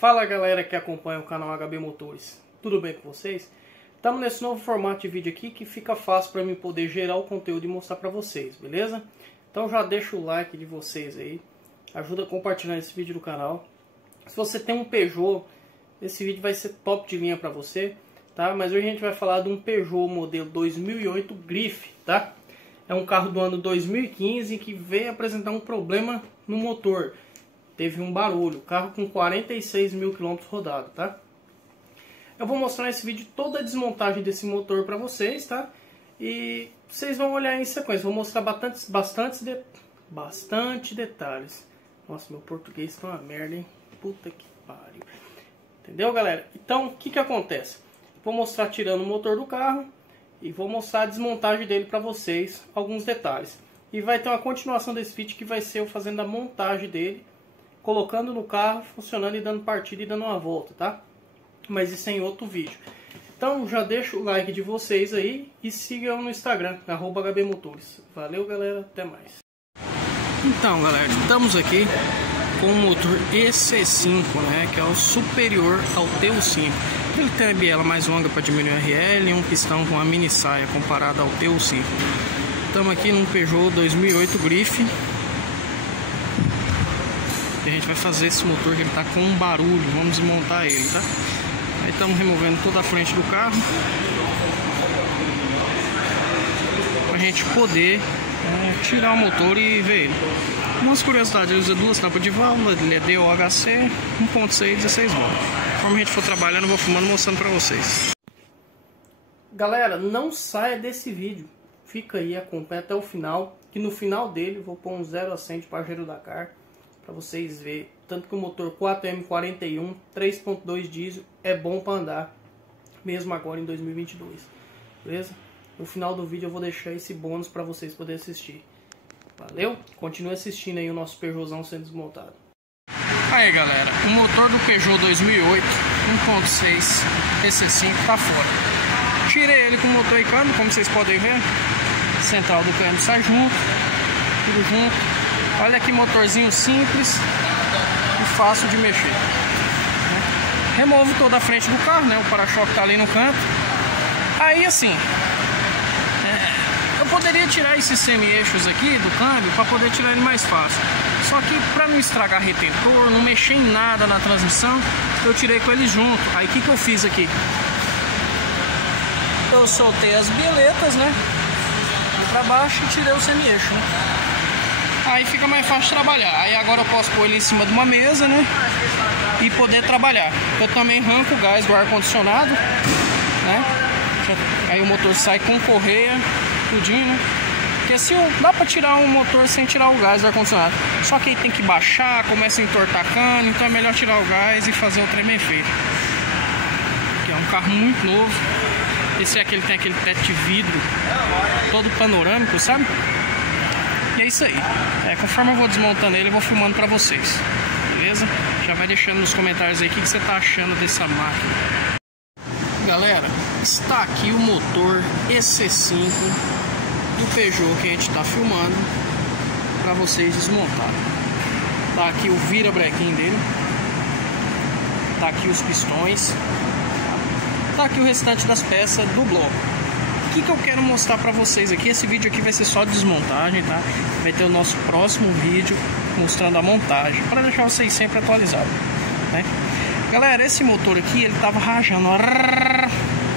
Fala galera que acompanha o canal HB Motores, tudo bem com vocês? Estamos nesse novo formato de vídeo aqui que fica fácil para mim poder gerar o conteúdo e mostrar para vocês, beleza? Então já deixa o like de vocês aí, ajuda a compartilhar esse vídeo no canal. Se você tem um Peugeot, esse vídeo vai ser top de linha para você, tá? Mas hoje a gente vai falar de um Peugeot modelo 2008 Griffe, tá? É um carro do ano 2015 que veio apresentar um problema no motor. Teve um barulho, carro com 46 mil quilômetros rodados, tá? Eu vou mostrar nesse vídeo toda a desmontagem desse motor para vocês, tá? E vocês vão olhar em sequência, vou mostrar bastante detalhes. Nossa, meu português tá uma merda, hein? Puta que pariu. Entendeu, galera? Então, o que acontece? Vou mostrar tirando o motor do carro e vou mostrar a desmontagem dele para vocês, alguns detalhes. E vai ter uma continuação desse vídeo que vai ser eu fazendo a montagem dele, colocando no carro, funcionando e dando partida e dando uma volta, tá? Mas isso é em outro vídeo. Então já deixa o like de vocês aí e sigam no Instagram, @HBMotores. Valeu galera, até mais. Então galera, estamos aqui com o motor EC5, né, que é o superior ao TU5. Ele tem a biela mais longa para diminuir o RL e um pistão com uma mini saia comparado ao TU5. Estamos aqui num Peugeot 2008 Griffe. A gente vai fazer esse motor que ele tá com um barulho, vamos desmontar ele, tá? Aí estamos removendo toda a frente do carro pra gente poder tirar o motor e ver ele. Umas curiosidades, ele usa duas tampas de válvula, ele é DOHC 1.6 16 volts. Conforme a gente for trabalhando, eu vou filmando e mostrando pra vocês. Galera, não saia desse vídeo, fica aí, acompanha até o final, que no final dele eu vou pôr um 0 a 100 de Pajero Dakar, para vocês verem, tanto que o motor 4M41 3.2 diesel é bom para andar, mesmo agora em 2022, beleza? No final do vídeo eu vou deixar esse bônus para vocês poderem assistir. Valeu? Continue assistindo aí o nosso Peugeotzão sendo desmontado. Aí galera, o motor do Peugeot 2008 1.6 EC5 tá fora. Tirei ele com o motor e câmbio, como vocês podem ver. Central do câmbio sai junto, tudo junto. Olha que motorzinho simples e fácil de mexer. Removo toda a frente do carro, né? O para-choque tá ali no canto. Aí assim, eu poderia tirar esses semi-eixos aqui do câmbio para poder tirar ele mais fácil. Só que para não estragar retentor, não mexer em nada na transmissão, eu tirei com eles junto. Aí o que eu fiz aqui? Eu soltei as bieletas, né? Para baixo e tirei o semi-eixo, né? Aí fica mais fácil de trabalhar. Aí agora eu posso pôr ele em cima de uma mesa, né? E poder trabalhar. Eu também arranco o gás do ar-condicionado, né? Aí o motor sai com correia, tudinho, né? Porque assim dá pra tirar um motor sem tirar o gás do ar-condicionado. Só que aí tem que baixar, começa a entortar cano. Então é melhor tirar o gás e fazer o trem bem feito. Que é um carro muito novo. Esse é aquele, tem aquele teto de vidro todo panorâmico, sabe? E é isso aí. Conforme eu vou desmontando ele, eu vou filmando pra vocês. Beleza? Já vai deixando nos comentários aí o que você tá achando dessa máquina. Galera, está aqui o motor EC5 do Peugeot que a gente tá filmando pra vocês desmontar. Tá aqui o virabrequim dele. Tá aqui os pistões. Tá aqui o restante das peças do bloco. O que eu quero mostrar pra vocês aqui? Esse vídeo aqui vai ser só de desmontagem, tá? Vai ter o nosso próximo vídeo mostrando a montagem, para deixar vocês sempre atualizados, né? Galera, esse motor aqui, ele tava rajando,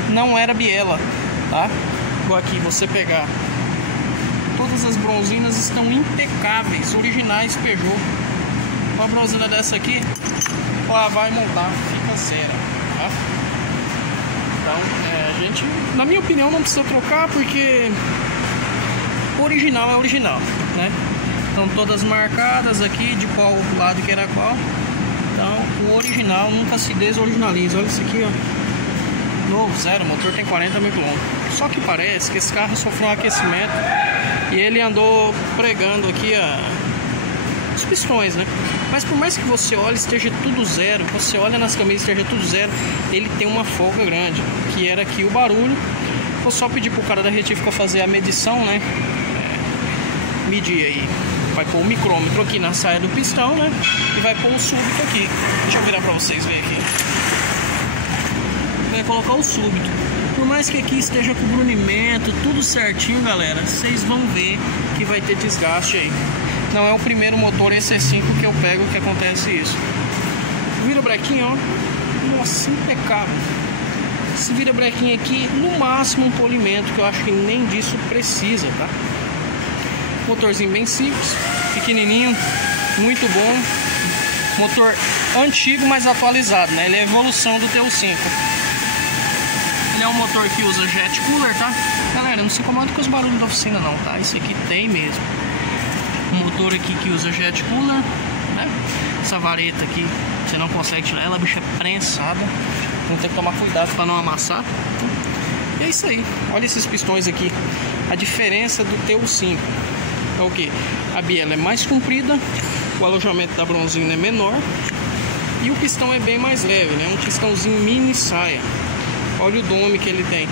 não era biela, tá? Igual aqui, você pegar, todas as bronzinas estão impecáveis, originais Peugeot. Uma bronzina dessa aqui, lavar e montar, fica zero, tá? Então, a gente, na minha opinião, não precisa trocar porque o original é original, né? Estão todas marcadas aqui de qual lado que era qual. Então, o original nunca se desoriginaliza. Olha isso aqui, ó. Novo, zero, o motor tem 40 mil quilômetros. Só que parece que esse carro sofreu um aquecimento e ele andou pregando aqui os pistões, né? Mas por mais que você olhe esteja tudo zero, você olha nas camisas esteja tudo zero, ele tem uma folga grande, que era aqui o barulho. Vou só pedir pro cara da retífica fazer a medição, né? Medir aí. Vai pôr o micrômetro aqui na saia do pistão, né? E vai pôr o súbito aqui. Deixa eu virar pra vocês verem aqui. Vai colocar o súbito. Por mais que aqui esteja com o brunimento, tudo certinho, galera, vocês vão ver que vai ter desgaste aí. Não é o primeiro motor EC5 que eu pego que acontece isso. Vira-brequinho, ó. Nossa, impecável. Esse vira-brequinho aqui, no máximo um polimento, que eu acho que nem disso precisa, tá? Motorzinho bem simples, pequenininho, muito bom. Motor antigo, mas atualizado, né? Ele é a evolução do TU5. Ele é um motor que usa jet cooler, tá? Galera, não se incomoda com os barulhos da oficina não, tá? Isso aqui tem mesmo. Um motor aqui que usa jet cooler, né? Essa vareta aqui, você não consegue tirar ela, a bicha é prensada. Então tem que tomar cuidado para não amassar. E é isso aí. Olha esses pistões aqui. A diferença do TU5 é o que? A biela é mais comprida, o alojamento da bronzina é menor e o pistão é bem mais leve, né? Um pistãozinho mini saia. Olha o dome que ele tem,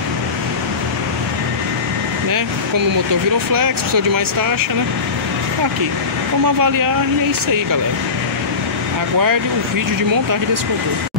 né? Como o motor virou flex, precisou de mais taxa, né? Aqui, vamos avaliar e é isso aí, galera. Aguarde o vídeo de montagem desse motor.